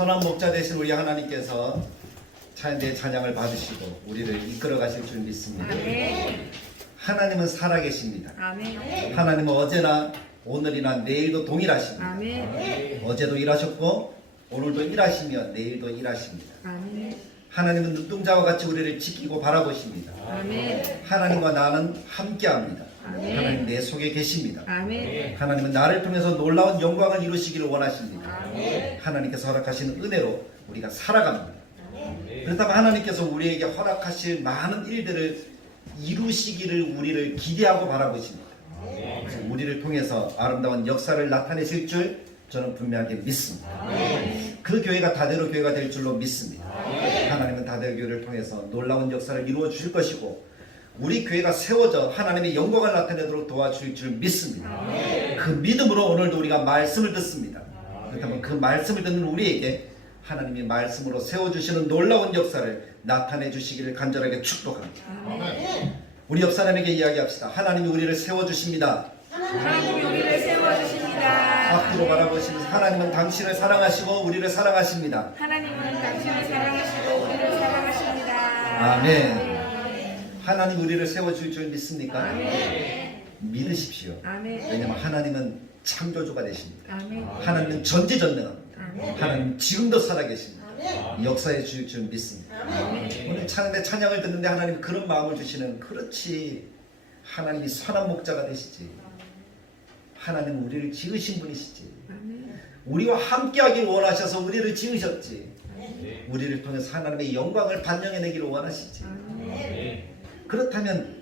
선한 목자 되신 우리 하나님께서 찬양의 찬양을 받으시고 우리를 이끌어 가실 줄 믿습니다. 아멘. 하나님은 살아계십니다. 아멘. 하나님은 어제나 오늘이나 내일도 동일하십니다. 아멘. 어제도 일하셨고 오늘도 일하시며 내일도 일하십니다. 아멘. 하나님은 눈동자와 같이 우리를 지키고 바라보십니다. 아멘. 하나님과 나는 함께합니다. 아멘. 하나님 내 속에 계십니다. 아멘. 하나님은 나를 통해서 놀라운 영광을 이루시기를 원하십니다. 아멘. 하나님께서 허락하시는 은혜로 우리가 살아갑니다. 그렇다면 하나님께서 우리에게 허락하실 많은 일들을 이루시기를 우리를 기대하고 바라보십니다. 우리를 통해서 아름다운 역사를 나타내실 줄 저는 분명하게 믿습니다. 그 교회가 다대로 교회가 될 줄로 믿습니다. 하나님은 다대로 교회를 통해서 놀라운 역사를 이루어 주실 것이고 우리 교회가 세워져 하나님의 영광을 나타내도록 도와주실 줄 믿습니다. 그 믿음으로 오늘도 우리가 말씀을 듣습니다. 그렇다면 그 말씀을 듣는 우리에게 하나님이 말씀으로 세워주시는 놀라운 역사를 나타내 주시기를 간절하게 축복합니다. 우리 옆 사람에게 이야기합시다. 하나님이 우리를 세워주십니다. 하나님이 우리를 세워주십니다. 앞으로 바라보시면서 하나님은 당신을 사랑하시고 우리를 사랑하십니다. 하나님은 당신을 사랑하시고 우리를 사랑하십니다. 아멘. 하나님 우리를 세워줄 줄 믿습니까? 아멘. 믿으십시오. 아멘. 왜냐하면 하나님은 창조주가 되십니다. 아멘. 하나님은 전지전능합니다. 아멘. 하나님 지금도 살아계십니다. 역사해 주실 줄 믿습니다. 아멘. 오늘 찬양을 듣는데 하나님 그런 마음을 주시는, 그렇지, 하나님이 선한 목자가 되시지, 하나님은 우리를 지으신 분이시지, 아멘. 우리와 함께하길 원하셔서 우리를 지으셨지, 우리를 통해서 하나님의 영광을 반영해내기를 원하시지. 아멘. 그렇다면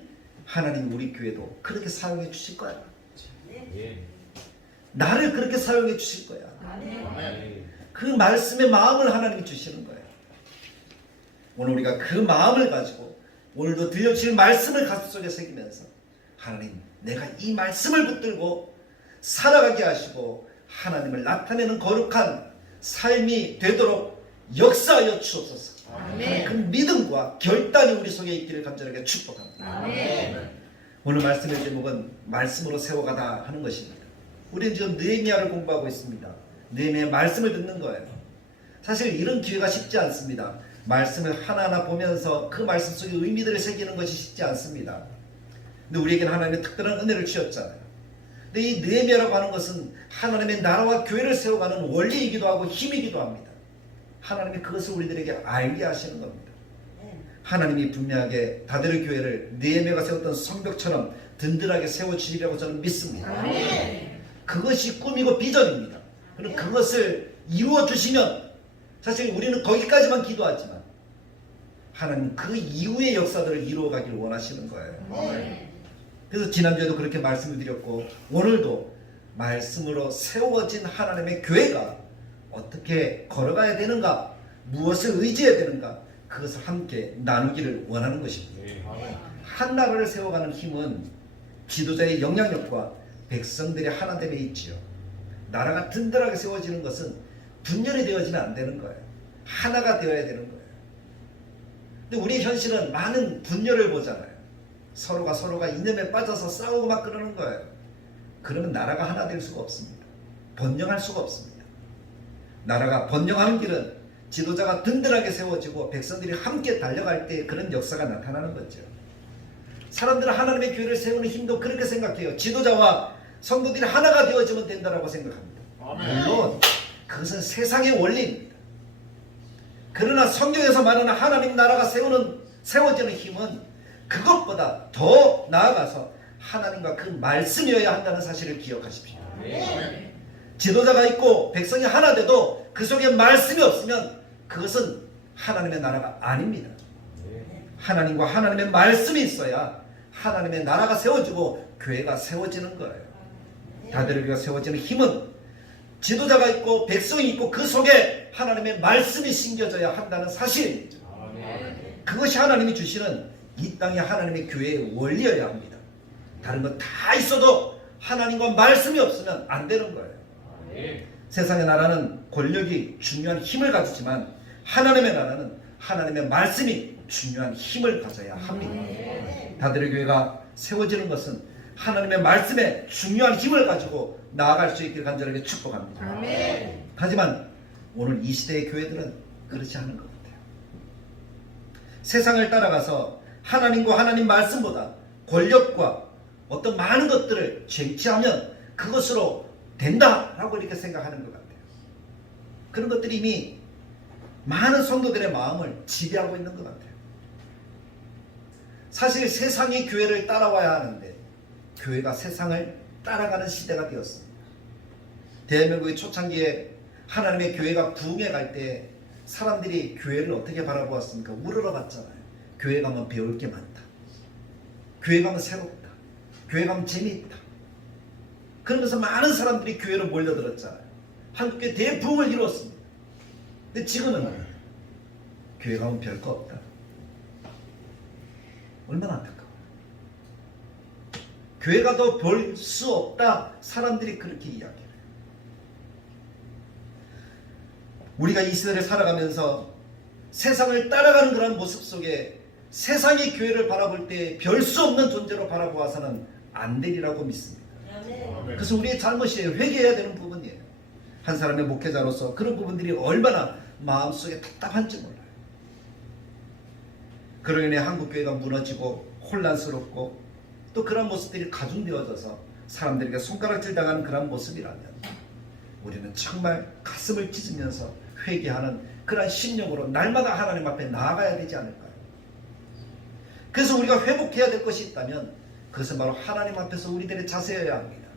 하나님 우리 교회도 그렇게 사용해 주실 거야. 나를 그렇게 사용해 주실 거야. 그 말씀의 마음을 하나님이 주시는 거예요. 오늘 우리가 그 마음을 가지고 오늘도 들려주실 말씀을 가슴속에 새기면서 하나님, 내가 이 말씀을 붙들고 살아가게 하시고 하나님을 나타내는 거룩한 삶이 되도록 역사하여 주옵소서. 아멘. 그 믿음과 결단이 우리 속에 있기를 간절하게 축복합니다. 아멘. 오늘 말씀의 제목은 말씀으로 세워가다 하는 것입니다. 우리는 지금 느헤미야를 공부하고 있습니다. 느헤미야의 말씀을 듣는 거예요. 사실 이런 기회가 쉽지 않습니다. 말씀을 하나하나 보면서 그 말씀 속에 의미들을 새기는 것이 쉽지 않습니다. 근데 우리에게는 하나님의 특별한 은혜를 주셨잖아요. 근데 이 느헤미야라고 하는 것은 하나님의 나라와 교회를 세워가는 원리이기도 하고 힘이기도 합니다. 하나님이 그것을 우리들에게 알게 하시는 겁니다. 하나님이 분명하게 다대로 교회를 느헤미야가 세웠던 성벽처럼 든든하게 세워주시리라고 저는 믿습니다. 아멘. 그것이 꿈이고 비전입니다. 그럼 그것을 이루어 주시면 사실 우리는 거기까지만 기도하지만 하나님 그 이후의 역사들을 이루어 가기를 원하시는 거예요. 그래서 지난주에도 그렇게 말씀을 드렸고 오늘도 말씀으로 세워진 하나님의 교회가 어떻게 걸어가야 되는가, 무엇을 의지해야 되는가, 그것을 함께 나누기를 원하는 것입니다. 한 나라를 세워가는 힘은 지도자의 영향력과 백성들의 하나됨에 있지요. 나라가 든든하게 세워지는 것은 분열이 되어지면 안 되는 거예요. 하나가 되어야 되는 거예요. 근데 우리의 현실은 많은 분열을 보잖아요. 서로가 이념에 빠져서 싸우고 막 그러는 거예요. 그러면 나라가 하나 될 수가 없습니다. 번영할 수가 없습니다. 나라가 번영하는 길은 지도자가 든든하게 세워지고 백성들이 함께 달려갈 때 그런 역사가 나타나는 거죠. 사람들은 하나님의 교회를 세우는 힘도 그렇게 생각해요. 지도자와 성도들이 하나가 되어지면 된다고 생각합니다. 물론 그것은 세상의 원리입니다. 그러나 성경에서 말하는 하나님 나라가 세워지는 힘은 그것보다 더 나아가서 하나님과 그 말씀이어야 한다는 사실을 기억하십시오. 지도자가 있고 백성이 하나 돼도 그 속에 말씀이 없으면 그것은 하나님의 나라가 아닙니다. 하나님과 하나님의 말씀이 있어야 하나님의 나라가 세워지고 교회가 세워지는 거예요. 다대로 교회가 세워지는 힘은 지도자가 있고 백성이 있고 그 속에 하나님의 말씀이 심겨져야 한다는 사실입니다. 그것이 하나님이 주시는 이 땅의 하나님의 교회의 원리여야 합니다. 다른 건 다 있어도 하나님과 말씀이 없으면 안 되는 거예요. 세상의 나라는 권력이 중요한 힘을 가지지만 하나님의 나라는 하나님의 말씀이 중요한 힘을 가져야 합니다. 다대로 교회가 세워지는 것은 하나님의 말씀에 중요한 힘을 가지고 나아갈 수 있기를 간절하게 축복합니다. 아멘. 하지만 오늘 이 시대의 교회들은 그렇지 않은 것 같아요. 세상을 따라가서 하나님과 하나님 말씀보다 권력과 어떤 많은 것들을 쟁취하면 그것으로 된다라고 이렇게 생각하는 것 같아요. 그런 것들이 이미 많은 성도들의 마음을 지배하고 있는 것 같아요. 사실 세상이 교회를 따라와야 하는데 교회가 세상을 따라가는 시대가 되었습니다. 대한민국의 초창기에 하나님의 교회가 부흥해 갈 때 사람들이 교회를 어떻게 바라보았습니까? 우러러 봤잖아요. 교회 가면 배울 게 많다. 교회 가면 새롭다. 교회 가면 재미있다. 그러면서 많은 사람들이 교회로 몰려들었잖아요. 한국교회 대부흥을 이루었습니다. 근데 지금은 교회 가면 별거 없다. 얼마나 안타까워요. 교회 가도 볼 수 없다. 사람들이 그렇게 이야기해요. 우리가 이 시대를 살아가면서 세상을 따라가는 그런 모습 속에 세상이 교회를 바라볼 때 별 수 없는 존재로 바라보아서는 안 되리라고 믿습니다. 그래서 우리의 잘못이에요. 회개해야 되는 부분이에요. 한 사람의 목회자로서 그런 부분들이 얼마나 마음속에 답답한지 몰라요. 그로 인해 한국교회가 무너지고 혼란스럽고 또 그런 모습들이 가중되어져서 사람들에게 손가락질 당하는 그런 모습이라면 우리는 정말 가슴을 찢으면서 회개하는 그런 심령으로 날마다 하나님 앞에 나아가야 되지 않을까요? 그래서 우리가 회복해야 될 것이 있다면 그것은 바로 하나님 앞에서 우리들의 자세여야 합니다.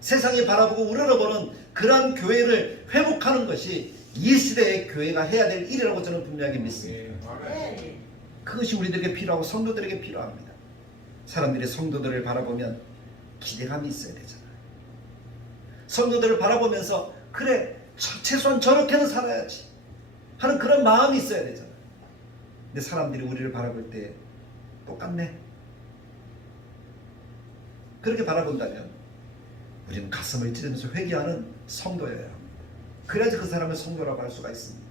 세상이 바라보고 우러러보는 그러한 교회를 회복하는 것이 이 시대의 교회가 해야 될 일이라고 저는 분명하게 믿습니다. 그것이 우리들에게 필요하고 성도들에게 필요합니다. 사람들이 성도들을 바라보면 기대감이 있어야 되잖아요. 성도들을 바라보면서 그래 최소한 저렇게는 살아야지 하는 그런 마음이 있어야 되잖아요. 근데 사람들이 우리를 바라볼 때 똑같네. 그렇게 바라본다면 우리는 가슴을 찌르면서 회개하는 성도여야 합니다. 그래야지 그 사람을 성도라고 할 수가 있습니다.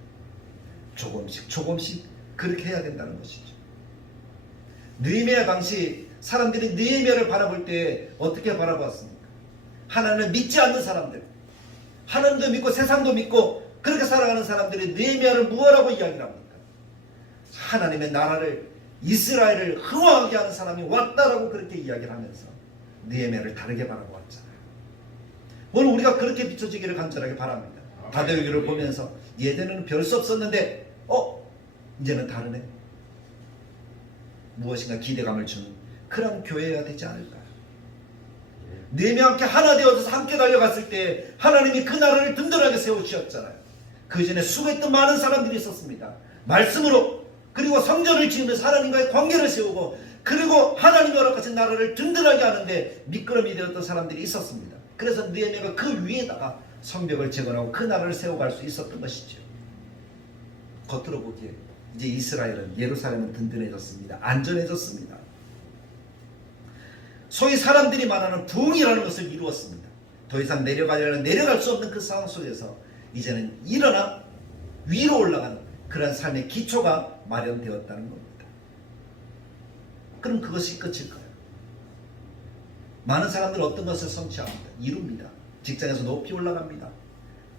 조금씩 그렇게 해야 된다는 것이죠. 느헤미야 당시 사람들이 느헤미야를 바라볼 때 어떻게 바라보았습니까? 하나님을 믿지 않는 사람들, 하나님도 믿고 세상도 믿고 그렇게 살아가는 사람들이 느헤미야를 무엇라고 이야기를 합니까? 하나님의 나라를 이스라엘을 흥왕하게 하는 사람이 왔다라고 그렇게 이야기를 하면서 느헤미야를 다르게 바라보았잖아요. 오늘 우리가 그렇게 비춰지기를 간절하게 바랍니다. 다윗을 보면서 예전에는 별 수 없었는데 이제는 다르네. 무엇인가 기대감을 주는 그런 교회여야 되지 않을까요? 느헤미야와 함께 하나 되어서 함께 달려갔을 때 하나님이 그 나라를 든든하게 세우셨잖아요. 그 전에 수고했던 많은 사람들이 있었습니다. 말씀으로 그리고 성전을 지으면서 하나님과의 관계를 세우고 그리고 하나님이 허락하신 나라를 든든하게 하는데 미끄럼이 되었던 사람들이 있었습니다. 그래서 느헤미야가 그 위에다가 성벽을 재건하고 그 나라를 세워갈 수 있었던 것이죠. 겉으로 보기에 이제 이스라엘은 예루살렘은 든든해졌습니다. 안전해졌습니다. 소위 사람들이 말하는 부흥이라는 것을 이루었습니다. 더 이상 내려갈 수 없는 그 상황 속에서 이제는 일어나 위로 올라가는 그런 삶의 기초가 마련되었다는 겁니다. 그럼 그것이 끝일까요? 많은 사람들은 어떤 것을 성취합니다. 이룹니다. 직장에서 높이 올라갑니다.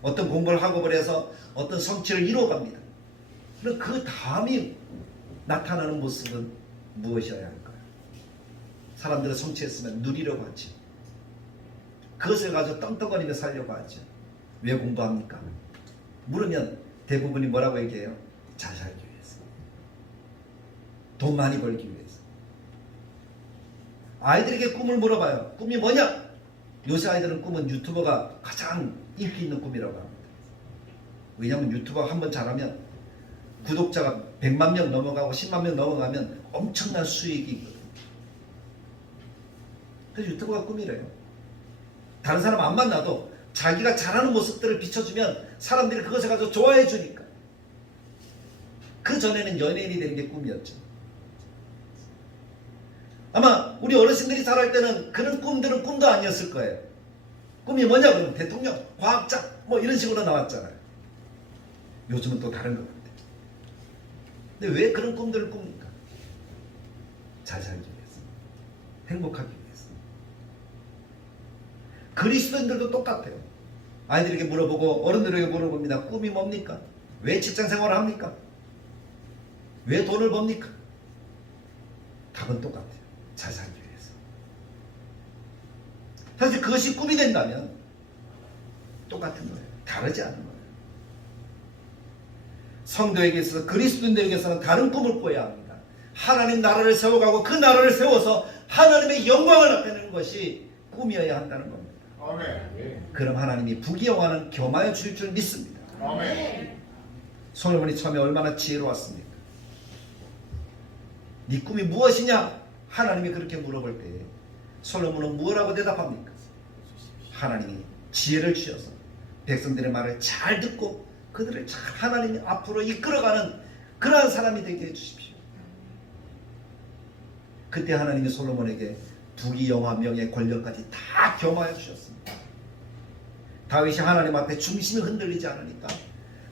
어떤 공부를 학업을 해서 어떤 성취를 이루어갑니다. 그럼 그 다음이 나타나는 모습은 무엇이어야 할까요? 사람들은 성취했으면 누리려고 하죠. 그것을 가지고 떵떵거리며 살려고 하죠. 왜 공부합니까? 물으면 대부분이 뭐라고 얘기해요? 잘 살기 위해서. 돈 많이 벌기 위해서. 아이들에게 꿈을 물어봐요. 꿈이 뭐냐? 요새 아이들은 꿈은 유튜버가 가장 인기 있는 꿈이라고 합니다. 왜냐하면 유튜버가 한번 잘하면 구독자가 100만 명 넘어가고 10만 명 넘어가면 엄청난 수익이 있거든요. 그래서 유튜버가 꿈이래요. 다른 사람 안 만나도 자기가 잘하는 모습들을 비춰주면 사람들이 그것을 가지고 좋아해 주니까. 그 전에는 연예인이 되는 게 꿈이었죠. 아마 우리 어르신들이 자랄 때는 그런 꿈들은 꿈도 아니었을 거예요. 꿈이 뭐냐 그러면 대통령, 과학자 뭐 이런 식으로 나왔잖아요. 요즘은 또 다른 것 같아요. 근데 왜 그런 꿈들을 꿉니까? 잘 살기 위해서, 행복하기 위해서. 그리스도인들도 똑같아요. 아이들에게 물어보고 어른들에게 물어봅니다. 꿈이 뭡니까? 왜 직장 생활을 합니까? 왜 돈을 법니까? 답은 똑같아요. 잘 살기 위해서. 사실 그것이 꿈이 된다면 똑같은 거예요. 다르지 않은 거예요. 성도에게 있어서 그리스도인들에게서는 다른 꿈을 꿔야 합니다. 하나님 나라를 세워가고 그 나라를 세워서 하나님의 영광을 나타내는 것이 꿈이어야 한다는 겁니다. 아멘. 그럼 하나님이 부귀영화는 겸하여 주실 줄 믿습니다. 아멘. 솔로몬이 처음에 얼마나 지혜로웠습니까? 네 꿈이 무엇이냐? 하나님이 그렇게 물어볼 때에 솔로몬은 무엇라고 대답합니까? 하나님이 지혜를 주셔서 백성들의 말을 잘 듣고 그들을 잘 하나님이 앞으로 이끌어가는 그러한 사람이 되게 해주십시오. 그때 하나님이 솔로몬에게 부귀 영화 명예 권력까지 다 겸하여 주셨습니다. 다윗이 하나님 앞에 중심이 흔들리지 않으니까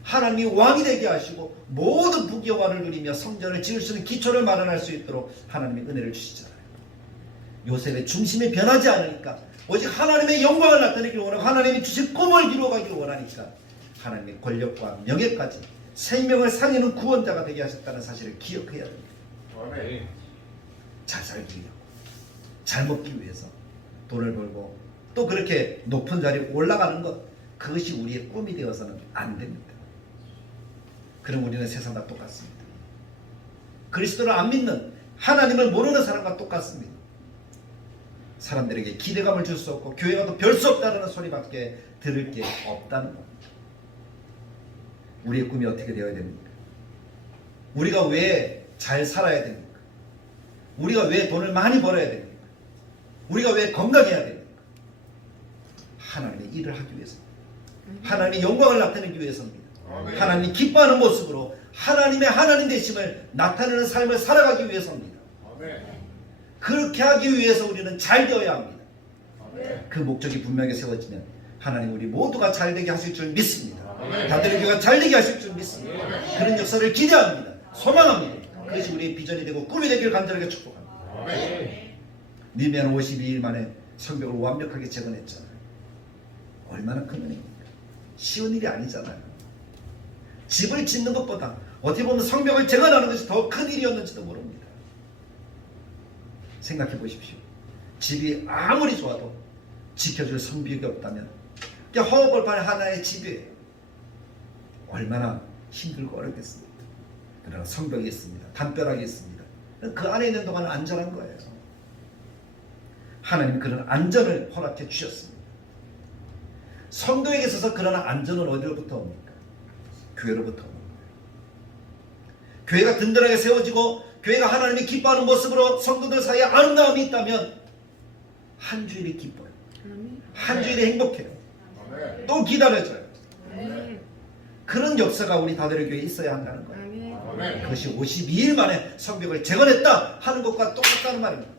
하나님이 왕이 되게 하시고 모든 부귀 영화를 누리며 성전을 지을 수 있는 기초를 마련할 수 있도록 하나님이 은혜를 주시잖아요. 요셉의 중심이 변하지 않으니까 오직 하나님의 영광을 나타내기를 원하고 하나님이 주신 꿈을 이루어가기를 원하니까 하나님의 권력과 명예까지 생명을 살리는 구원자가 되게 하셨다는 사실을 기억해야 됩니다. 아멘. 잘 살기 위하고 잘 먹기 위해서 돈을 벌고 또 그렇게 높은 자리에 올라가는 것, 그것이 우리의 꿈이 되어서는 안 됩니다. 그럼 우리는 세상과 똑같습니다. 그리스도를 안 믿는, 하나님을 모르는 사람과 똑같습니다. 사람들에게 기대감을 줄 수 없고 교회 가도 별 수 없다는 소리밖에 들을 게 없다는 겁니다. 우리의 꿈이 어떻게 되어야 됩니까? 우리가 왜 잘 살아야 됩니까? 우리가 왜 돈을 많이 벌어야 됩니까? 우리가 왜 건강해야 됩니까? 하나님의 일을 하기 위해서입니다. 하나님의 영광을 나타내기 위해서입니다. 아멘. 하나님이 기뻐하는 모습으로 하나님의 하나님 되심을 나타내는 삶을 살아가기 위해서입니다. 아멘. 그렇게 하기 위해서 우리는 잘 되어야 합니다. 아멘. 그 목적이 분명하게 세워지면 하나님 우리 모두가 잘 되게 하실 줄 믿습니다. 아멘. 다들의 교회가 잘 되게 하실 줄 믿습니다. 아멘. 그런 역사를 기대합니다. 소망합니다. 그것이 우리의 비전이 되고 꿈이 되기를 간절하게 축복합니다. 아멘. 니면 52일 만에 성벽을 완벽하게 재건했잖아요. 얼마나 큰 은혜입니까? 쉬운 일이 아니잖아요. 집을 짓는 것보다 어떻게 보면 성벽을 재건하는 것이 더 큰 일이었는지도 모릅니다. 생각해 보십시오. 집이 아무리 좋아도 지켜줄 성벽이 없다면 그냥 허허벌판 하나의 집이에요. 얼마나 힘들고 어렵겠습니까? 그러나 성벽이 있습니다. 담벼락이 있습니다. 그 안에 있는 동안은 안전한 거예요. 하나님은 그런 안전을 허락해 주셨습니다. 성도에게 있어서 그런 안전은 어디로부터 옵니까? 교회로부터 옵니다. 교회가 든든하게 세워지고 교회가 하나님이 기뻐하는 모습으로 성도들 사이에 아름다움이 있다면 한 주일이 기뻐요. 한 주일이 행복해요. 아멘. 또 기다려져요. 아멘. 그런 역사가 우리 다들의 교회에 있어야 한다는 거예요. 아멘. 아멘. 그것이 52일 만에 성벽을 재건했다 하는 것과 똑같다는 말입니다.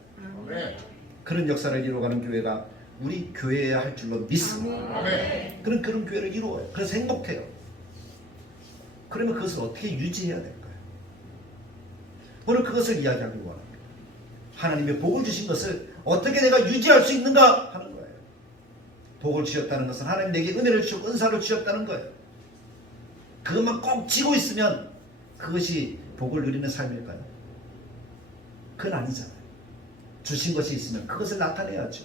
아멘. 그런 역사를 이루어가는 교회가 우리 교회여야 할 줄로 믿습니다. 아멘. 그런 교회를 이루어요. 그래서 행복해요. 그러면 그것을 어떻게 유지해야 될까요? 오늘 그것을 이야기하기 원합니다. 하나님의 복을 주신 것을 어떻게 내가 유지할 수 있는가 하는 거예요. 복을 주셨다는 것은 하나님 내게 은혜를 주셨고 은사를 주셨다는 거예요. 그것만 꼭 쥐고 있으면 그것이 복을 누리는 삶일까요? 그건 아니잖아요. 주신 것이 있으면 그것을 나타내야죠.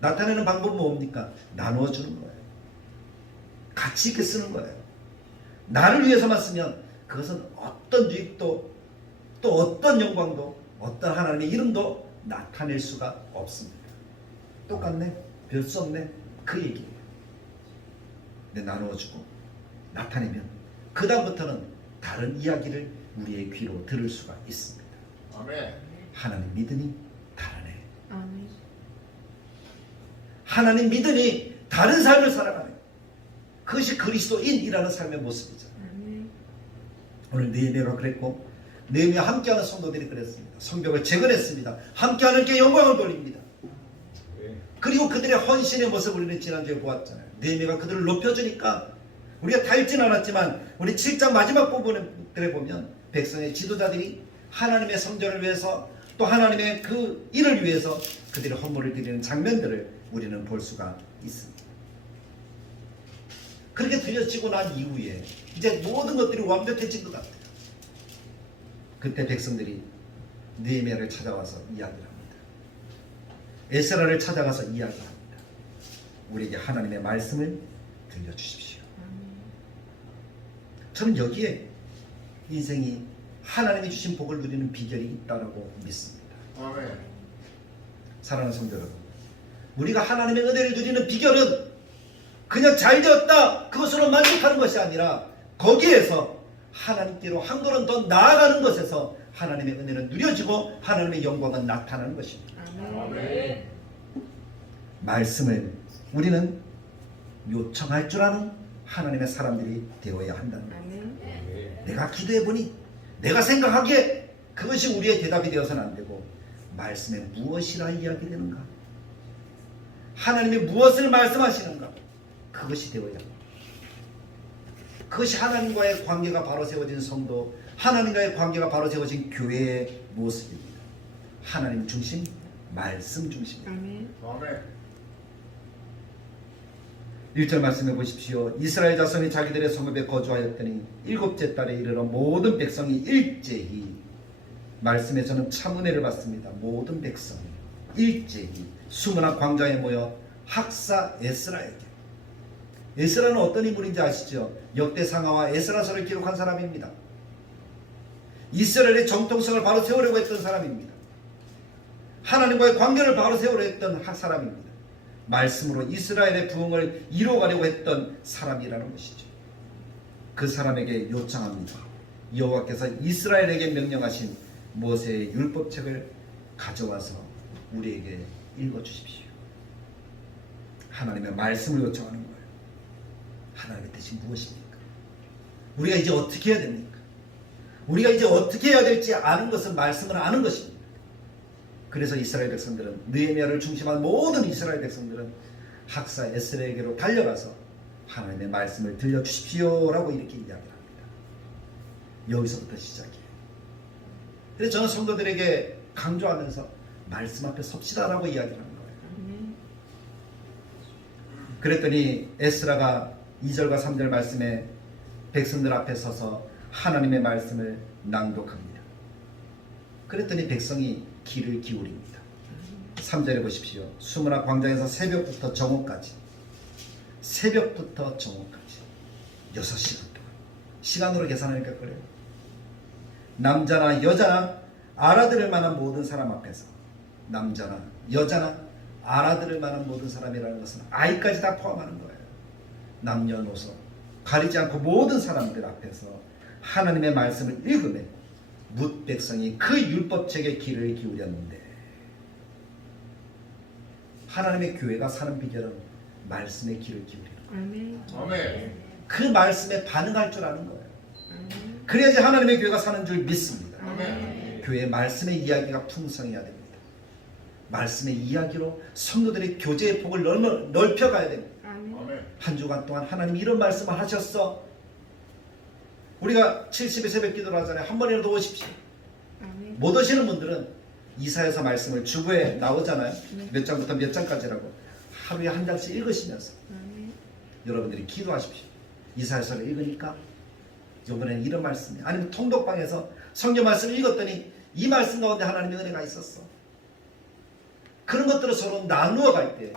나타내는 방법은 뭡니까? 나누어 주는 거예요. 가치 있게 쓰는 거예요. 나를 위해서만 쓰면 그것은 어떤 유익도 또 어떤 영광도 어떤 하나님의 이름도 나타낼 수가 없습니다. 똑같네? 별 수 없네? 그 얘기예요. 근데 나누어주고 나타내면 그 다음부터는 다른 이야기를 우리의 귀로 들을 수가 있습니다. 아멘. 하나님 믿으니 다르네. 아멘. 하나님 믿으니 다른 삶을 살아가네. 그것이 그리스도인이라는 삶의 모습이죠. 아멘. 오늘 느헤미야가 그랬고 느헤미야와 함께하는 성도들이 그랬습니다. 성벽을 재건했습니다. 함께하는 게 영광을 돌립니다. 그리고 그들의 헌신의 모습을 우리는 지난주에 보았잖아요. 느헤미야가 그들을 높여주니까 우리가 다 읽진 않았지만 우리 7장 마지막 부분에 보면 백성의 지도자들이 하나님의 성전을 위해서 또 하나님의 그 일을 위해서 그들의 헌물을 드리는 장면들을 우리는 볼 수가 있습니다. 그렇게 들려지고 난 이후에 이제 모든 것들이 완벽해진 것 같아요. 그때 백성들이 느헤미야를 찾아와서 이야기를 합니다. 에스라를 찾아가서 이야기를 합니다. 우리에게 하나님의 말씀을 들려주십시오. 저는 여기에 인생이 하나님이 주신 복을 누리는 비결이 있다고 믿습니다. 아멘. 사랑하는 성도 여러분, 우리가 하나님의 은혜를 누리는 비결은 그냥 잘 되었다 그것으로 만족하는 것이 아니라 거기에서 하나님께로 한 걸음 더 나아가는 것에서 하나님의 은혜는 누려지고 하나님의 영광은 나타나는 것입니다. 아멘. 말씀을 우리는 요청할 줄 아는 하나님의 사람들이 되어야 한다는 거예요. 내가 기도해보니 내가 생각하기에 그것이 우리의 대답이 되어서는 안 되고 말씀에 무엇이라 이야기되는가, 하나님이 무엇을 말씀하시는가, 그것이 되어야 합니다. 그것이 하나님과의 관계가 바로 세워진 성도, 하나님과의 관계가 바로 세워진 교회의 모습입니다. 하나님 중심, 말씀 중심입니다. 아멘. 1절 말씀해 보십시오. 이스라엘 자손이 자기들의 성읍에 거주하였더니 일곱째 달에 이르러 모든 백성이 일제히, 말씀에 저는 참 은혜를 받습니다. 모든 백성이 일제히 수문학 광장에 모여 학사 에스라에게. 에스라는 어떤 인물인지 아시죠? 역대 상하와 에스라서를 기록한 사람입니다. 이스라엘의 정통성을 바로 세우려고 했던 사람입니다. 하나님과의 관계를 바로 세우려고 했던 사람입니다. 말씀으로 이스라엘의 부흥을 이루어가려고 했던 사람이라는 것이죠. 그 사람에게 요청합니다. 여호와께서 이스라엘에게 명령하신 모세의 율법책을 가져와서 우리에게 읽어주십시오. 하나님의 말씀을 요청하는 거예요. 하나님의 뜻이 무엇입니까? 우리가 이제 어떻게 해야 됩니까? 우리가 이제 어떻게 해야 될지 아는 것은 말씀을 아는 것입니다. 그래서 이스라엘 백성들은, 느헤미야를 중심한 모든 이스라엘 백성들은 학사 에스라에게로 달려가서 하나님의 말씀을 들려주십시오라고 이렇게 이야기를 합니다. 여기서부터 시작이에요. 그래서 저는 성도들에게 강조하면서 말씀 앞에 섭시다라고 이야기를 하는 거예요. 그랬더니 에스라가 2절과 3절 말씀에 백성들 앞에 서서 하나님의 말씀을 낭독합니다. 그랬더니 백성이 귀를 기울입니다. 3절에 보십시오. 수문학 광장에서 새벽부터 정오까지 6시간 동안, 시간으로 계산하니까 그래요. 남자나 여자나 알아들을 만한 모든 사람 앞에서, 남자나 여자나 알아들을 만한 모든 사람이라는 것은 아이까지 다 포함하는 거예요. 남녀노소 가리지 않고 모든 사람들 앞에서 하나님의 말씀을 읽으며 뭇 백성이 그 율법책에 귀를 기울였는데, 하나님의 교회가 사는 비결은 말씀에 귀를 기울이는 거예요. 아멘. 그 말씀에 반응할 줄 아는 거예요. 그래야지 하나님의 교회가 사는 줄 믿습니다. 아멘. 교회의 말씀의 이야기가 풍성해야 됩니다. 말씀의 이야기로 성도들의 교제의 폭을 넓혀가야 됩니다. 아멘. 한 주간 동안 하나님이 이런 말씀을 하셨어. 우리가 70일 새벽 기도를 하잖아요. 한 번이라도 오십시오. 못 오시는 분들은 이사야서 말씀을 주보에 나오잖아요. 몇 장부터 몇 장까지라고 하루에 한 장씩 읽으시면서 여러분들이 기도하십시오. 이사야서를 읽으니까 이번에는 이런 말씀이, 아니면 통독방에서 성경 말씀을 읽었더니 이 말씀 가운데 하나님의 은혜가 있었어. 그런 것들을 서로 나누어 갈 때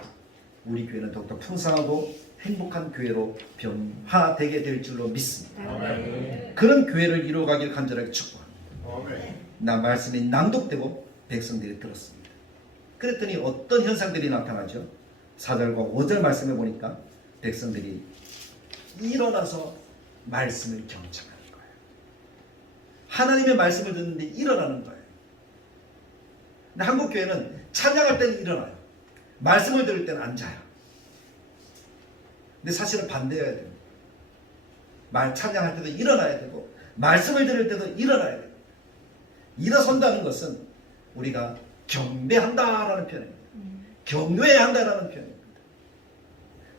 우리 교회는 더욱더 풍성하고 행복한 교회로 변화되게 될 줄로 믿습니다. 아멘. 그런 교회를 이루어가길 간절하게 축복합니다. 아멘. 나 말씀이 낭독되고 백성들이 들었습니다. 그랬더니 어떤 현상들이 나타나죠? 4절과 5절 말씀해 보니까 백성들이 일어나서 말씀을 경청하는 거예요. 하나님의 말씀을 듣는데 일어나는 거예요. 근데 한국 교회는 찬양할 때는 일어나요. 말씀을 들을 때는 앉아요. 근데 사실은 반대여야 됩니다. 찬양할 때도 일어나야 되고 말씀을 들을 때도 일어나야 됩니다. 일어선다는 것은 우리가 경배한다라는 표현입니다. 경외해야 한다라는 표현입니다.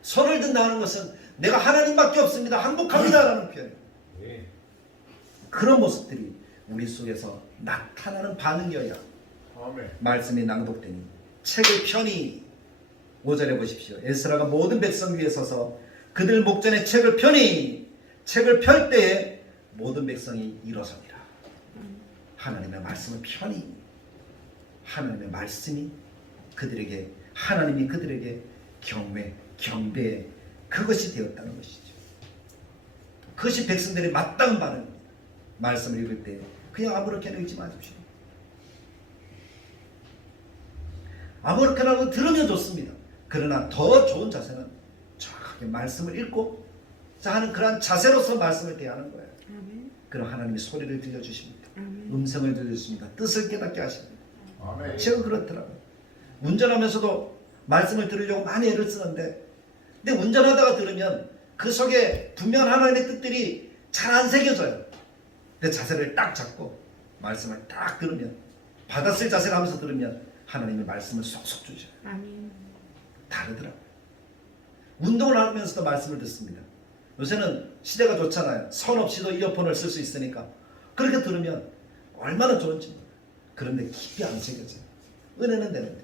손을 든다는 것은 내가 하나님밖에 없습니다, 항복합니다라는 표현입니다. 그런 모습들이 우리 속에서 나타나는 반응이어야 아멘. 말씀이 낭독되니 책을 펴니 5절에 보십시오. 에스라가 모든 백성 위에 서서 그들 목전에 책을 펴니 책을 펼 때에 모든 백성이 일어서니라. 하나님의 말씀을 펴니 하나님의 말씀이 그들에게 하나님이 그들에게 경배 그것이 되었다는 것이죠. 그것이 백성들의 마땅한 반응입니다. 말씀을 읽을 때 그냥 아무렇게나 읽지 마십시오. 아무렇게나 들으면 좋습니다. 그러나 더 좋은 자세는 정확하게 말씀을 읽고 하는 그러한 자세로서 말씀을 대하는 거예요. 그럼 하나님이 소리를 들려주십니다. 음성을 들려주십니다. 뜻을 깨닫게 하십니다. 아멘. 제가 그렇더라고요. 운전하면서도 말씀을 들으려고 많이 애를 쓰는데 근데 운전하다가 들으면 그 속에 분명한 하나님의 뜻들이 잘 안 새겨져요. 근데 자세를 딱 잡고 말씀을 딱 들으면 받았을 자세를 하면서 들으면 하나님의 말씀을 쏙쏙 주셔요. 다르더라고요. 운동을 하면서도 말씀을 듣습니다. 요새는 시대가 좋잖아요. 선 없이도 이어폰을 쓸 수 있으니까 그렇게 들으면 얼마나 좋은지 몰라요. 그런데 깊이 안 새겨져요. 은혜는 되는데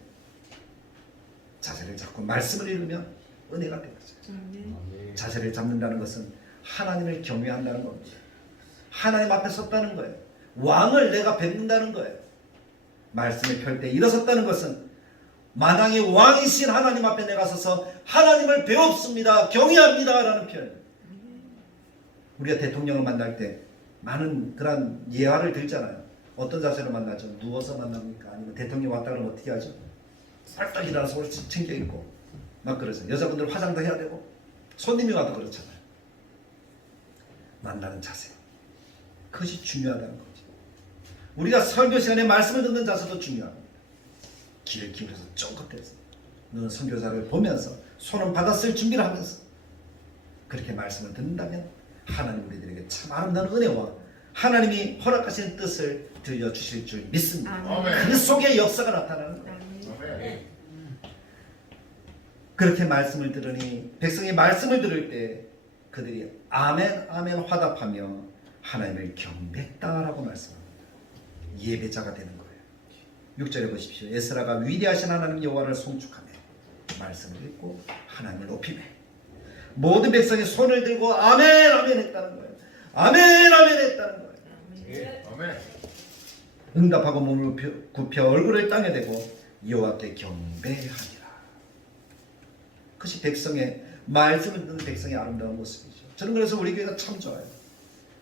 자세를 잡고 말씀을 읽으면 은혜가 되거든요. 자세를 잡는다는 것은 하나님을 경외한다는 겁니다. 하나님 앞에 섰다는 거예요. 왕을 내가 뵙는다는 거예요. 말씀을 펼 때 일어섰다는 것은 만왕의 왕이신 하나님 앞에 내가 서서 하나님을 배웁습니다. 경외합니다. 라는 표현입니다. 우리가 대통령을 만날 때 많은 그런 예화를 들잖아요. 어떤 자세로 만나죠? 누워서 만납니까? 아니면 대통령 왔다 그러면 어떻게 하죠? 쌀떡 일어나서 옷 챙겨 입고 막 그러죠. 여자분들 화장도 해야 되고 손님이 와도 그렇잖아요. 만나는 자세 그것이 중요하다는 거지. 우리가 설교 시간에 말씀을 듣는 자세도 중요합니다. 귀를 기울여서 쫑긋해서 너는 선교사를 보면서 손은 받았을 준비를 하면서 그렇게 말씀을 듣는다면 하나님 우리들에게 참 아름다운 은혜와 하나님이 허락하신 뜻을 들려주실 줄 믿습니다. 아멘. 그 속에 역사가 나타나는 거예요. 아멘. 그렇게 말씀을 들으니 백성이 말씀을 들을 때 그들이 아멘 아멘 화답하며 하나님을 경배했다라고 말씀합니다. 예배자가 되는 거예요. 6절에 보십시오. 에스라가 위대하신 하나님 여호와를 송축하며 말씀을 읽고 하나님을 높이며 모든 백성이 손을 들고 아멘 아멘 했다는 거예요. 아멘 아멘 했다는 거예요. 아멘. 응답하고 몸을 굽혀 얼굴을 땅에 대고 여호와께 경배하니라. 그것이 백성의 말씀을 듣는 백성의 아름다운 모습이죠. 저는 그래서 우리 교회가 참 좋아요.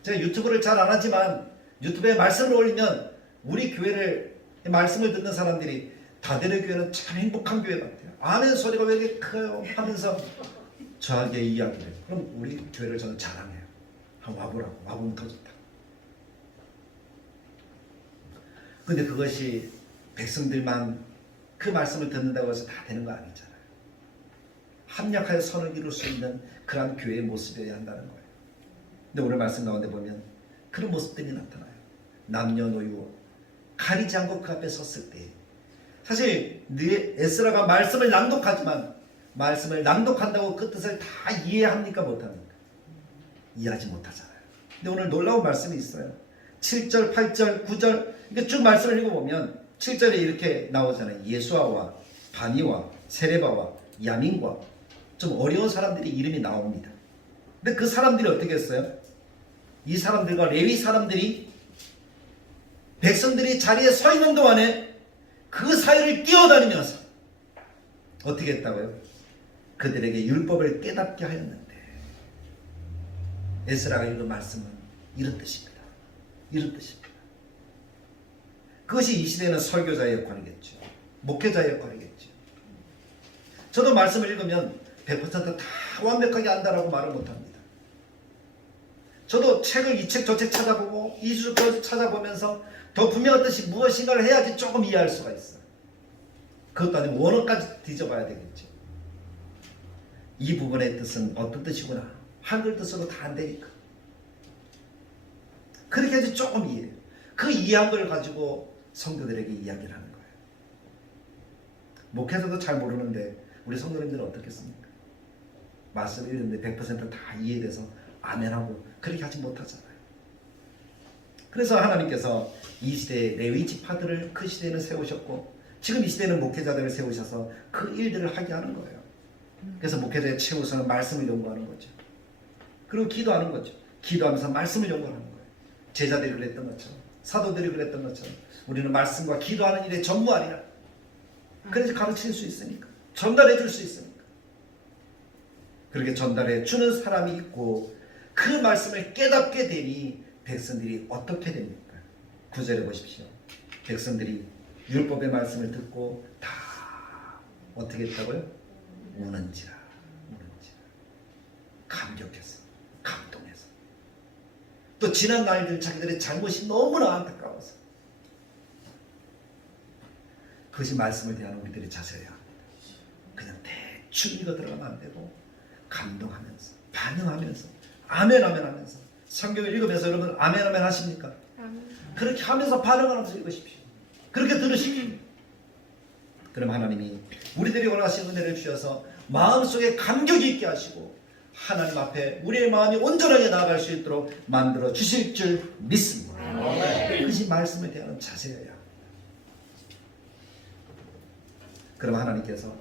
제가 유튜브를 잘 안 하지만 유튜브에 말씀을 올리면 우리 교회를 말씀을 듣는 사람들이 다들의 교회는 참 행복한 교회 같아요. 아멘 소리가 왜 이렇게 커요? 하면서 저에게 이야기를 해요. 그럼 우리 교회를 저는 자랑해요. 한번 와보라고. 와보면 더 좋다. 근데 그것이 백성들만 그 말씀을 듣는다고 해서 다 되는 거 아니잖아요. 합력하여 선을 이룰 수 있는 그런 교회의 모습이어야 한다는 거예요. 근데 오늘 말씀 가운데 보면 그런 모습들이 나타나요. 남녀노유 가리지 않고 그 앞에 섰을 때 사실 에스라가 말씀을 낭독하지만 말씀을 낭독한다고 그 뜻을 다 이해합니까? 못합니까? 이해하지 못하잖아요. 근데 오늘 놀라운 말씀이 있어요. 7절, 8절, 9절 이렇게 쭉 말씀을 읽어보면 7절에 이렇게 나오잖아요. 예수아와 바니와 세레바와 야민과 좀 어려운 사람들이 이름이 나옵니다. 근데 그 사람들이 어떻게 했어요? 이 사람들과 레위 사람들이 백성들이 자리에 서 있는 동안에 그 사이를 뛰어다니면서 어떻게 했다고요? 그들에게 율법을 깨닫게 하였는데 에스라가 읽은 말씀은 이런 뜻입니다. 이런 뜻입니다. 그것이 이 시대는 설교자의 역할이겠죠. 목회자의 역할이겠죠. 저도 말씀을 읽으면 100% 다 완벽하게 안다라고 말을 못합니다. 저도 책을 이 책 저 책 찾아보고 이주 저 찾아보면서 더 분명한 뜻이 무엇인가를 해야지 조금 이해할 수가 있어요. 그것도 아니고 원어까지 뒤져봐야 되겠죠. 이 부분의 뜻은 어떤 뜻이구나. 한글 뜻으로 다 안 되니까. 그렇게 해서 조금 이해해요. 그 이해한 걸 가지고 성도들에게 이야기를 하는 거예요. 목회자도 잘 모르는데 우리 성도님들은 어떻겠습니까? 말씀 읽는데 100%다 이해돼서 아멘하고 그렇게 하지 못하잖아요. 그래서 하나님께서 이 시대에 레위 지파들을 그 시대에는 세우셨고 지금 이 시대에는 목회자들을 세우셔서 그 일들을 하게 하는 거예요. 그래서 목회자의 최우선은 말씀을 연구하는 거죠. 그리고 기도하는 거죠. 기도하면서 말씀을 연구하는 거예요. 제자들이 그랬던 것처럼, 사도들이 그랬던 것처럼 우리는 말씀과 기도하는 일에 전무하리라. 그래서 가르칠 수 있으니까, 전달해 줄 수 있으니까. 그렇게 전달해 주는 사람이 있고 그 말씀을 깨닫게 되니 백성들이 어떻게 됩니까? 9절에 보십시오. 백성들이 율법의 말씀을 듣고 다 어떻게 했다고요? 우는지라. 감격해서, 감동해서. 또 지난 날들 자기들의 잘못이 너무나 안타까워서. 그것이 말씀을 대하는 우리들의 자세야. 그냥 대충 읽어 들어가면 안 되고 감동하면서, 반응하면서, 아멘 아멘 하면서. 성경을 읽으면서 여러분 아멘 아멘 하십니까? 그렇게 하면서 반응하면서 읽으십시오. 그렇게 들으십시오. 그럼 하나님이 우리들이 원하시는 은혜를 주셔서 마음속에 감격이 있게 하시고 하나님 앞에 우리의 마음이 온전하게 나아갈 수 있도록 만들어 주실 줄 믿습니다. 그것이 말씀에 대한 자세예요. 그럼 하나님께서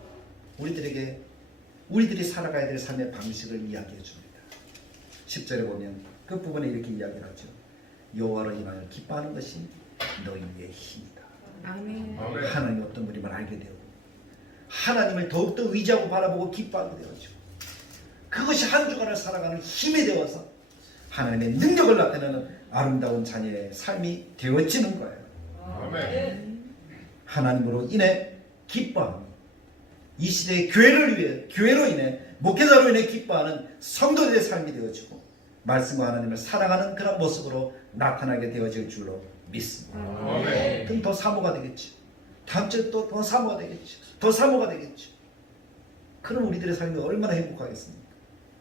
우리들이 살아가야 될 삶의 방식을 이야기해 줍니다. 10절에 보면 끝부분에 이렇게 이야기를 하죠. 여호와를 인하여 기뻐하는 것이 너희의 힘이다. 아멘. 하나님이 어떤 분임을 알게 되고 하나님을 더욱더 의지하고 바라보고 기뻐하게 되어지고 그것이 한 주간을 살아가는 힘이 되어서 하나님의 능력을 나타내는 아름다운 자녀의 삶이 되어지는 거예요. 아멘. 하나님으로 인해 기뻐하는 이 시대의 교회로 인해 목회자로 인해 기뻐하는 성도들의 삶이 되어지고 말씀과 하나님을 사랑하는 그런 모습으로 나타나게 되어질 줄로 믿습니다. 아멘. 그럼 더 사모가 되겠지. 다음 주에 또 더 사모가 되겠지. 더 사모가 되겠지. 그럼 우리들의 삶이 얼마나 행복하겠습니까?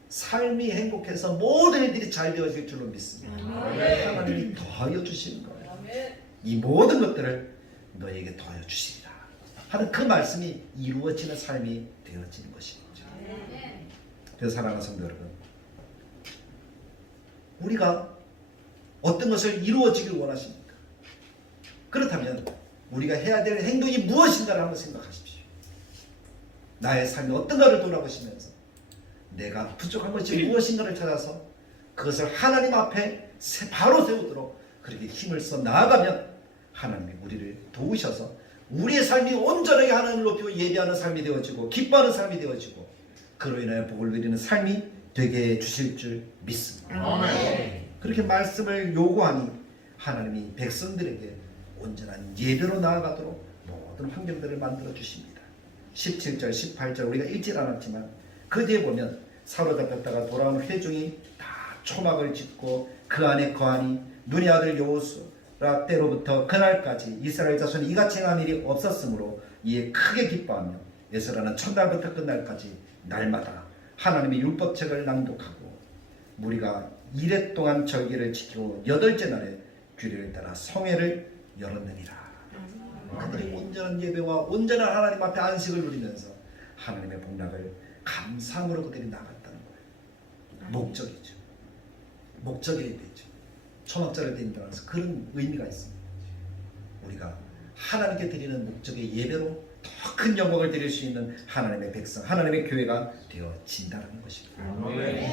삶이 행복해서 모든 일들이 잘 되어질 줄로 믿습니다. 하나님이 더하여 주시는 거예요. 이 모든 것들을 너에게 더하여 주시리라 하는 그 말씀이 이루어지는 삶이 되어지는 것이죠. 그래서 사랑하는 성도 여러분, 우리가 어떤 것을 이루어지길 원하십니까? 그렇다면 우리가 해야 될 행동이 무엇인가를 한번 생각하십시오. 나의 삶이 어떤가를 돌아보시면서 내가 부족한 것이 무엇인가를 찾아서 그것을 하나님 앞에 바로 세우도록 그렇게 힘을 써 나아가면 하나님이 우리를 도우셔서 우리의 삶이 온전하게 하나님을 높이고 예배하는 삶이 되어지고 기뻐하는 삶이 되어지고 그로 인하여 복을 누리는 삶이 되게 해주실 줄 믿습니다. 아멘. 그렇게 말씀을 요구하니 하나님이 백성들에게 온전한 예배로 나아가도록 모든 환경들을 만들어 주십니다. 17절, 18절 우리가 읽질 않았지만 그 뒤에 보면 사로잡혔다가 돌아온 회중이 다 초막을 짓고 그 안에 거하니 눈의 아들 여호수아 때로부터 그날까지 이스라엘 자손이 이같이 행한 일이 없었으므로 이에 크게 기뻐하며 에스라는 첫날부터 끝날까지 날마다 하나님의 율법책을 낭독하고 무리가 이레 동안 절기를 지키고 8째 날에 규례를 따라 성회를 열었느니라. 그들이 온전한 예배와 온전한 하나님 앞에 안식을 누리면서 하나님의 복락을 감사함으로 그들이 나갔다는 거예요. 목적이죠. 목적의 예배죠. 초막절을 드린다는 그런 의미가 있습니다. 우리가 하나님께 드리는 목적의 예배로 더 큰 영광을 드릴 수 있는 하나님의 백성, 하나님의 교회가 되어진다는 것입니다.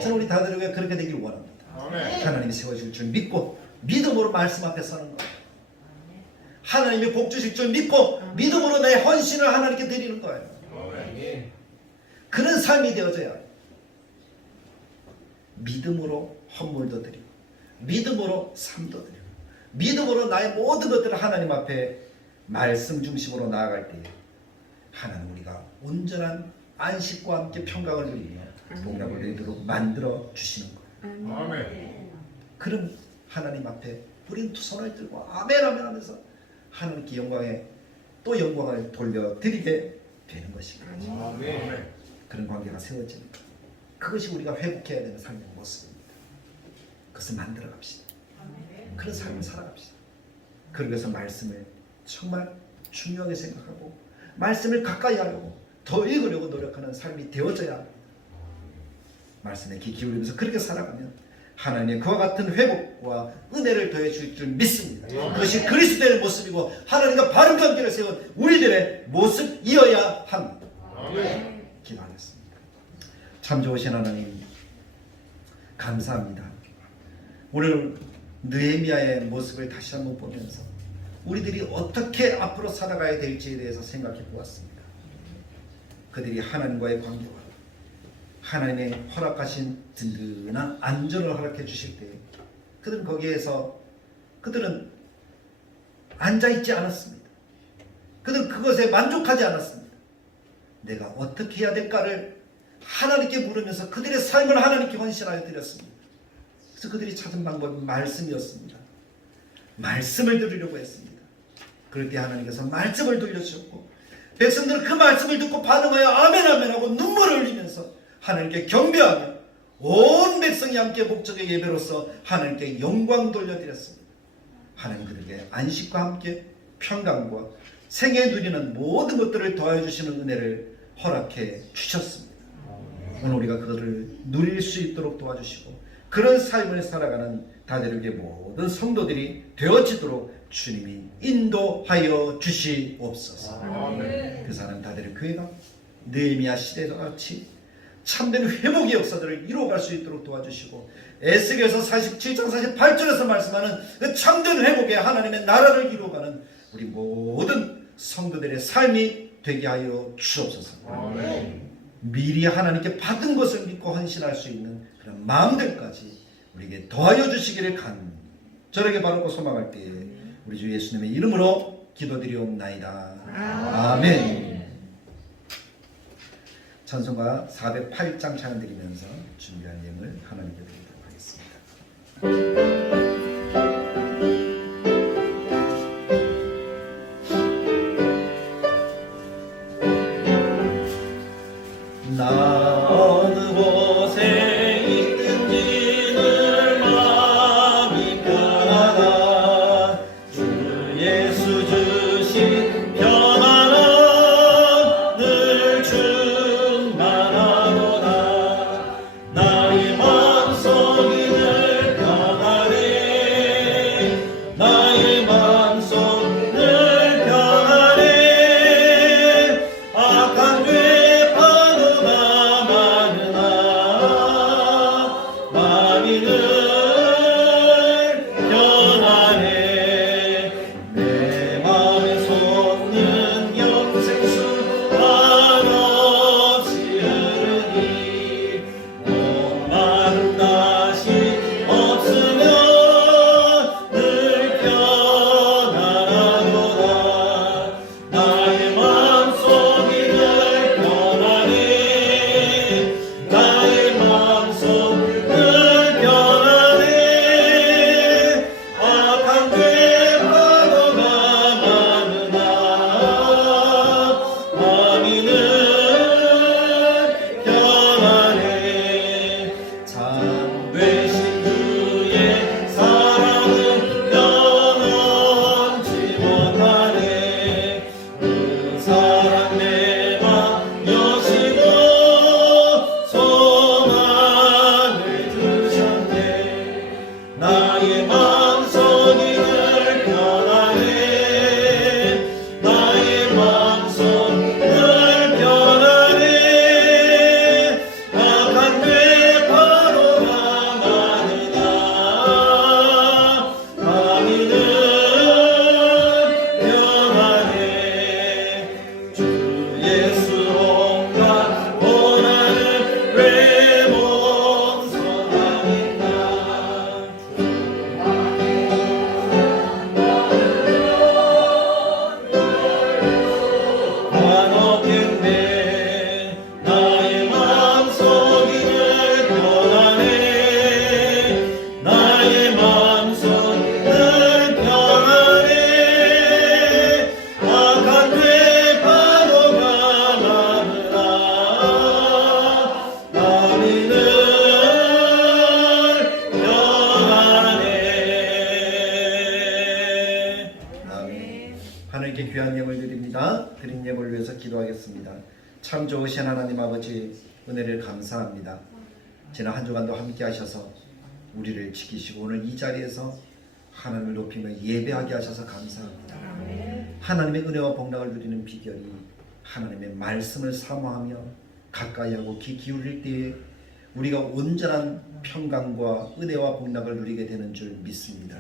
저는 우리 다들 왜 그렇게 되길 원합니다. 하나님이 세워질 줄 믿고 믿음으로 말씀 앞에 서는 거예요. 하나님이 복 주실 줄 믿고 믿음으로 내 헌신을 하나님께 드리는 거예요. 그런 삶이 되어져야 해요. 믿음으로 헌물도 드리고 믿음으로 삶도 드리고 믿음으로 나의 모든 것들을 하나님 앞에 말씀 중심으로 나아갈 때에 하나님 우리가 온전한 안식과 함께 평강을 누리며 복락을 누리도록 만들어 주시는 거예요. 아멘. 그럼 하나님 앞에 우리는 두 손을 들고 아멘 아멘 하면서 하나님께 또 영광을 돌려드리게 되는 것입니다. 아멘. 그런 관계가 세워지는 것. 그것이 우리가 회복해야 되는 삶의 모습입니다. 그것을 만들어 갑시다. 그런 삶을 살아갑시다. 그러면서 말씀을 정말 중요하게 생각하고 말씀을 가까이 하려고 더 읽으려고 노력하는 삶이 되어져야 합니다. 말씀에 귀 기울이면서 그렇게 살아가면 하나님의 그와 같은 회복과 은혜를 더해 줄 줄 믿습니다. 그것이 그리스도의 모습이고 하나님과 바른 관계를 세운 우리들의 모습이어야 합니다. 기도하겠습니다. 참 좋으신 하나님 감사합니다. 오늘 느헤미야의 모습을 다시 한번 보면서 우리들이 어떻게 앞으로 살아가야 될지에 대해서 생각해 보았습니다. 그들이 하나님과의 관계와 하나님의 허락하신 든든한 안전을 허락해 주실 때 그들은 거기에서 그들은 앉아있지 않았습니다. 그들은 그것에 만족하지 않았습니다. 내가 어떻게 해야 될까를 하나님께 물으면서 그들의 삶을 하나님께 헌신하여 드렸습니다. 그래서 그들이 찾은 방법이 말씀이었습니다. 말씀을 들으려고 했습니다. 그럴 때 하나님께서 말씀을 들려주셨고 백성들은 그 말씀을 듣고 반응하여 아멘 아멘 하고 눈물을 흘리면서 하나님께 경배하며 온 백성이 함께 목적의 예배로서 하나님께 영광 돌려드렸습니다. 하나님 그들에게 안식과 함께 평강과 생애 누리는 모든 것들을 더해 주시는 은혜를 허락해 주셨습니다. 오늘 우리가 그들을 누릴 수 있도록 도와주시고 그런 삶을 살아가는 다대륙의 모든 성도들이 되어지도록 주님이 인도하여 주시옵소서. 그 사람 다대륙 교회가 느헤미야 시대와 같이 참된 회복의 역사들을 이루어갈 수 있도록 도와주시고 에스겔서 47장 48절에서 말씀하는 그 참된 회복의 하나님의 나라를 이루어가는 우리 모든 성도들의 삶이 되게 하여 주옵소서. 미리 하나님께 받은 것을 믿고 헌신할 수 있는 그런 마음들까지 우리에게 더하여 주시기를 간절하게 바라고 소망할 때에 우리 주 예수님의 이름으로 기도드리옵나이다. 아멘. 찬송가 408장 찬양 드리면서 준비한 예물 하나님께 드리도록 하겠습니다. 어느 곳에 있든지 늘 마음이 편하다. 주 예수 주신 평안은 늘 충만하도다. 나의 마음속이 늘 평안해. 나의 마음속 늘 평안해. 악한 죄 하나님께 귀한 예물 드립니다. 드린 예물을 위해서 기도하겠습니다. 참 좋으신 하나님 아버지 은혜를 감사합니다. 지난 한 주간도 함께 하셔서 우리를 지키시고 오늘 이 자리에서 하나님을 높이며 예배하게 하셔서 감사합니다. 하나님의 은혜와 복락을 누리는 비결이 하나님의 말씀을 사모하며 가까이하고 귀 기울일 때에 우리가 온전한 평강과 은혜와 복락을 누리게 되는 줄 믿습니다.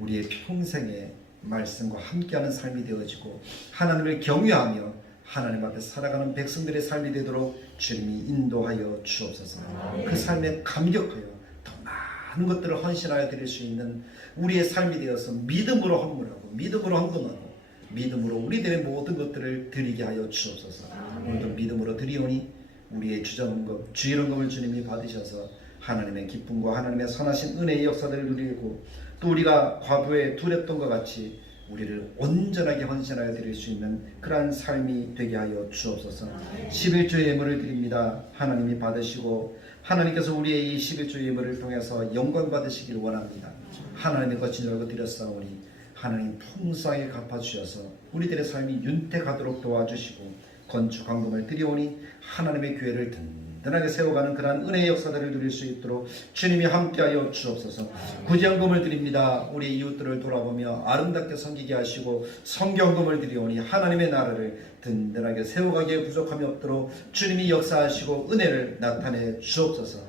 우리의 평생에 말씀과 함께하는 삶이 되어지고 하나님을 경외하며 하나님 앞에 살아가는 백성들의 삶이 되도록 주님이 인도하여 주옵소서. 그 삶에 감격하여 더 많은 것들을 헌신하여 드릴 수 있는 우리의 삶이 되어서 믿음으로 헌물하고 믿음으로 헌금하고 믿음으로 우리들의 모든 것들을 드리게 하여 주옵소서. 오늘도 믿음으로 드리오니 우리의 주정금, 주일헌금을 주님이 받으셔서 하나님의 기쁨과 하나님의 선하신 은혜의 역사들을 누리고 또 우리가 과거에 두렵던 것 같이 우리를 온전하게 헌신하여 드릴 수 있는 그러한 삶이 되게 하여 주옵소서. 11조 예물을 드립니다. 하나님이 받으시고 하나님께서 우리의 이 11조 예물을 통해서 영광 받으시기를 원합니다. 하나님의 것인 줄 알고 드렸사오니 하나님 풍성하게 갚아주셔서 우리들의 삶이 윤택하도록 도와주시고 건축헌금을 드리오니 하나님의 교회를 든든하게 세워가는 그러한 은혜의 역사들을 누릴 수 있도록 주님이 함께하여 주옵소서. 구제헌금을 드립니다. 우리 이웃들을 돌아보며 아름답게 섬기게 하시고 성경금을 드리오니 하나님의 나라를 든든하게 세워가기에 부족함이 없도록 주님이 역사하시고 은혜를 나타내 주옵소서.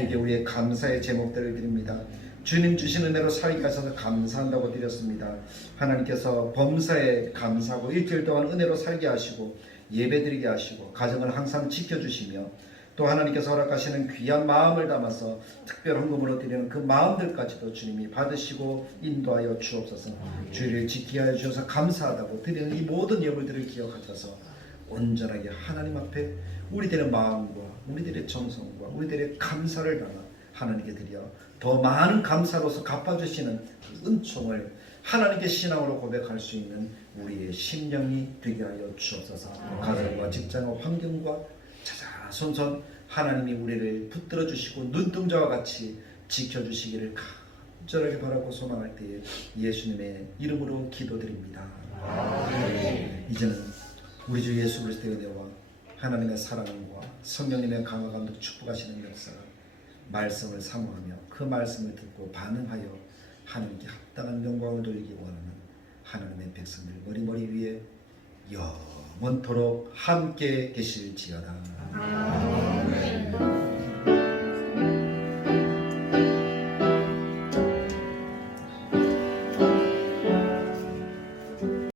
이게 우리의 감사의 제목들을 드립니다. 주님 주신 은혜로 살게 하셔서 감사한다고 드렸습니다. 하나님께서 범사에 감사하고 일주일 동안 은혜로 살게 하시고 예배드리게 하시고 가정을 항상 지켜주시며 또 하나님께서 허락하시는 귀한 마음을 담아서 특별 헌금으로 드리는 그 마음들까지도 주님이 받으시고 인도하여 주옵소서. 주의를 지키게 하여 주셔서 감사하다고 드리는 이 모든 예물들을 기억하셔서 온전하게 하나님 앞에 우리들의 마음과 우리들의 정성과 우리들의 감사를 담아 하나님께 드려 더 많은 감사로서 갚아주시는 그 은총을 하나님께 신앙으로 고백할 수 있는 우리의 심령이 되게 하여 주옵소서. 가정과 직장과 환경과 자자손손 하나님이 우리를 붙들어 주시고 눈동자와 같이 지켜주시기를 간절하게 바라고 소망할 때에 예수님의 이름으로 기도드립니다. 이제는 우리 주 예수 그리스도의 은혜와 하나님의 사랑과 성령님의 강화 감독 축복하시는 역사가 말씀을 사모하며 그 말씀을 듣고 반응하여 하나님께 합당한 영광을 돌리기 원하는 하나님의 백성들 머리머리 위에 영원토록 함께 계실지어다.